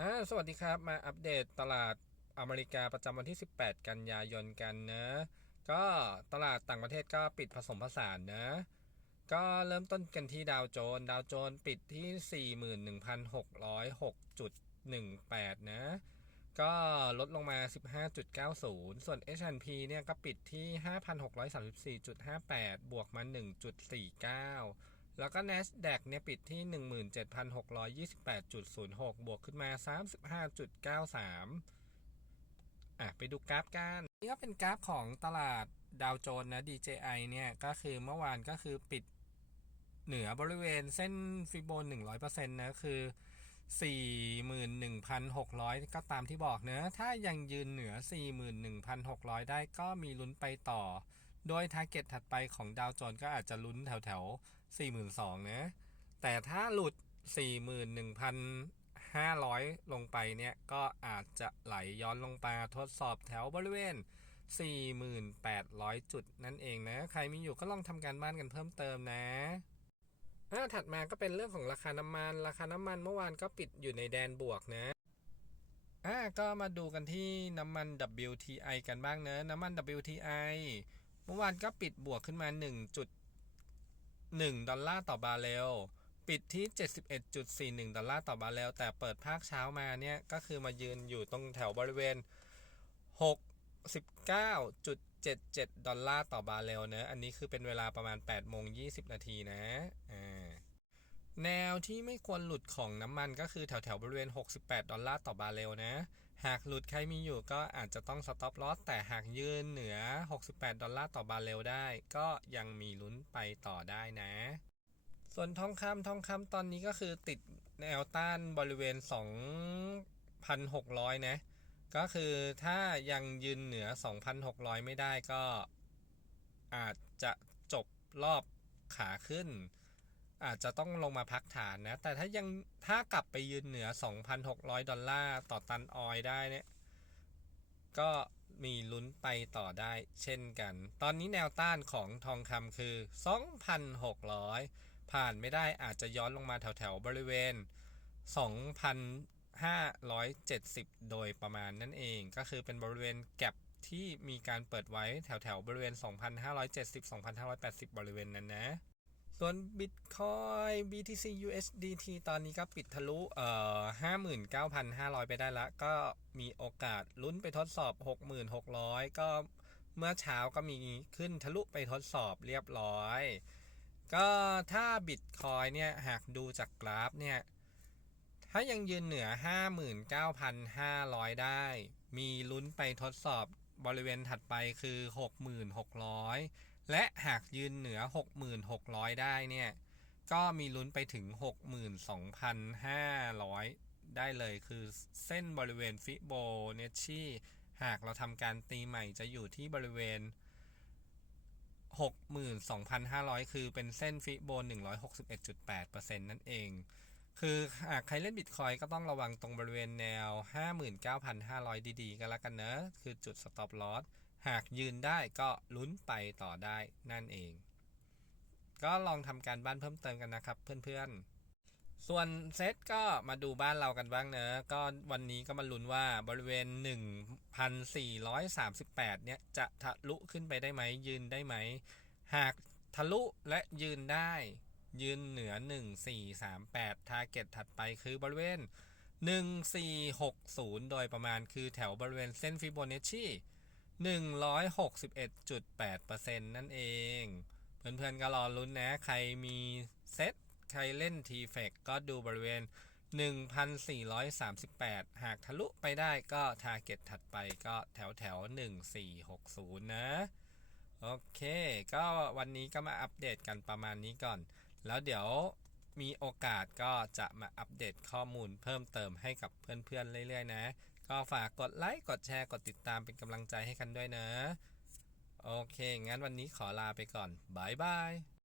อ่าสวัสดีครับมาอัปเดตตลาดอเมริกาประจำวันที่ 18 กันยายนกันนะก็ตลาดต่างประเทศก็ปิดผสมผสานนะ ก็เริ่มต้นกันที่ดาวโจนส์ดาวโจนส์ปิดที่ 41,606.18 นะ ก็ลดลงมา 15.90 ส่วน H&P เนี่ยก็ปิดที่ 5,634.58 บวกมา 1.49 แล้วก็ NASDAQ เนี่ยปิดที่ 17,628.06 บวกขึ้นมา 35.93 อะ ไปดูกราฟกัน นี่ก็เป็นกราฟของตลาดดาวโจนส์นะ DJI เนี่ย ก็คือเมื่อวานก็คือปิดเหนือบริเวณเส้นฟิโบน100%นะ คือ 41,600 ก็ตามที่บอกเนะ ถ้ายังยืนเหนือ 41,600 ได้ก็มีลุ้นไปต่อ โดยทาร์เก็ตถัดไปของดาวโจนก็อาจจะลุ้นแถวแถว42,000นะ แต่ถ้าหลุด 41,500 ลงไปเนี่ย ก็อาจจะไหลย้อนลงมาทดสอบแถวบริเวณ 4,800 จุดนั่นเองนะ ใครมีอยู่ก็ลองทำการบ้านกันเพิ่มเติมนะอ่าถัดมาก็เป็นเรื่องของราคาน้ำมัน ราคาน้ำมันเมื่อวานก็ปิดอยู่ในแดนบวกนะอ่าก็มาดูกันที่น้ำมัน WTI กันบ้างเนะน้ำมัน WTI เมื่อวานก็ปิดบวกขึ้นมา 1.1 ดอลลาร์ต่อบาร์เรล ปิดที่ 71.41 ดอลลาร์ต่อบาร์เรล แต่เปิดภาคเช้ามาเนี่ยก็คือมายืนอยู่ตรงแถวบริเวณ 69.77 ดอลลาร์ต่อบาร์เรลนะ อันนี้คือเป็นเวลาประมาณ8โมง20 นาทีนะอ่าแนวที่ไม่ควรหลุดของน้ำมันก็คือแถวแถวบริเวณ 68 ดอลลาร์ต่อบาร์เรลนะ หากหลุดใครมีอยู่ก็อาจจะต้องสต็อปลอสแต่หากยืนเหนือ 68 ดอลลาร์ต่อบาร์เรลได้ ก็ยังมีลุ้นไปต่อได้นะ ส่วนทองคำทองคำตอนนี้ก็คือติดแนวต้านบริเวณ 2,600 นะ ก็คือถ้ายังยืนเหนือ 2,600 ไม่ได้ก็อาจจะจบรอบขาขึ้น อาจจะต้องลงมาพักฐานนะ แต่ถ้ายังถ้ากลับไปยืนเหนือ 2,600 ดอลลาร์ต่อตันออยได้เนี่ย ก็มีลุ้นไปต่อได้เช่นกัน ตอนนี้แนวต้านของทองคำคือ 2,600 ผ่านไม่ได้อาจจะย้อนลงมาแถวๆ บริเวณ 2,570 โดยประมาณนั่นเอง ก็คือเป็นบริเวณแก็บที่มีการเปิดไว้แถวๆ บริเวณ 2,570-2,580 บริเวณนั้นนะ ส่วน Bitcoin BTC USDT ตอนนี้ก็ปิดทะลุเอ่อ59,500 ไปได้แล้วก็มีโอกาสลุ้นไปทดสอบ 6,600 ก็เมื่อเช้าก็มีขึ้นทะลุไปทดสอบเรียบร้อย ก็ถ้า Bitcoin เนี่ย หากดูจากกราฟเนี่ย ถ้ายังยืนเหนือ 59,500 ได้ มีลุ้นไปทดสอบบริเวณถัดไปคือ 6,600 และหากยืนเหนือ 6,600 ได้เนี่ย ก็มีลุ้นไปถึง 62,500 ได้เลยคือเส้นบริเวณฟิโบเนชชีหากเราทำการตีใหม่จะอยู่ที่บริเวณ 62,500 คือเป็นเส้นฟิโบ161.8%นั่นเอง คือหากใครเล่นบิตคอยก็ต้องระวังตรงบริเวณแนว 59,500 ดีๆ กันล้วกันเนอะ คือจุด stop loss หากยืนได้ก็ลุ้นไปต่อได้นั่นเอง ก็ลองทำการบ้านเพิ่มเติมกันนะครับเพื่อนๆ ส่วนเซตก็มาดูบ้านเรากันบ้างเนะก็วันนี้ก็มาลุ้นว่าบริเวณ 1,438 เนี่ยจะทะลุขึ้นไปได้ไหมยืนได้ไหม หากทะลุและยืนได้ ยืนเหนือ 1438 ทาร์เก็ตถัดไปคือบริเวณ 1460 โดยประมาณคือแถวบริเวณเส้นฟิโบนัชชี 161.8%นั่นเอง เพื่อนๆก็รอลุ้นนะ ใครมีเซตใครเล่น t f e c ก็ดูบริเวณ 1,438 หากทะลุไปได้ก็ทาร์เก็ตถัดไปก็แถวแถว1460 นะ โอเค ก็วันนี้ก็มาอัปเดตกันประมาณนี้ก่อน แล้วเดี๋ยวมีโอกาสก็จะมาอัปเดตข้อมูลเพิ่มเติมให้กับเพื่อนๆเรื่อยๆนะ ก็ฝากกดไลค์กดแชร์กดติดตามเป็นกำลังใจให้กันด้วยนะ โอเค งั้นวันนี้ขอลาไปก่อนบายบาย